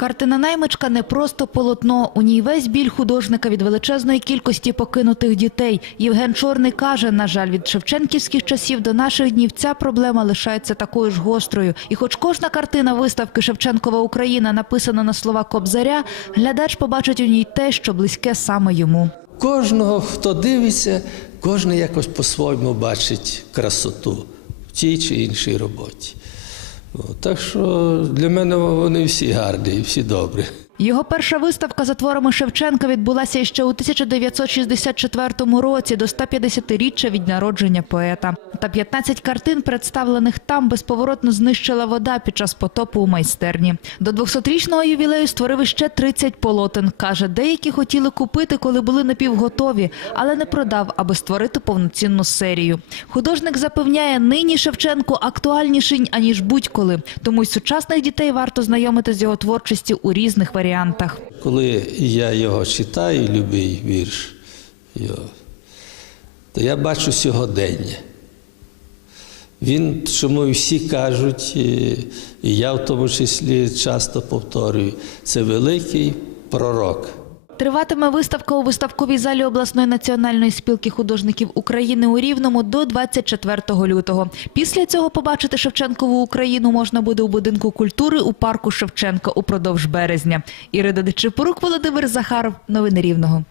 Картина наймичка не просто полотно. У ній весь біль художника від величезної кількості покинутих дітей. Євген Чорний каже, на жаль, від шевченківських часів до наших днів ця проблема лишається такою ж гострою. І хоч кожна картина виставки Шевченкова Україна написана на слова Кобзаря, глядач побачить у ній те, що близьке саме йому. Кожного, хто дивиться, кожен якось по-своєму бачить красоту в тій чи іншій роботі. Так що для мене вони всі гарні всі добрі. Його перша виставка за творами Шевченка відбулася ще у 1964 році до 150-річчя від народження поета. Та 15 картин, представлених там, безповоротно знищила вода під час потопу у майстерні. До 200-річного ювілею створив іще 30 полотен. Каже, деякі хотіли купити, коли були напівготові, але не продав, аби створити повноцінну серію. Художник запевняє, нині Шевченко актуальніший, аніж будь-коли. Тому й сучасних дітей варто знайомити з його творчістю у різних варіантах. Коли я його читаю, любий вірш, його, то я бачу сьогодення. Він, чому всі кажуть, і я в тому числі часто повторюю, це великий пророк. Триватиме виставка у виставковій залі обласної національної спілки художників України у Рівному до 24 лютого. Після цього побачити Шевченкову Україну можна буде у будинку культури у парку Шевченка упродовж березня. Ірина Дечепорук, Володимир Захаров. Новини Рівного.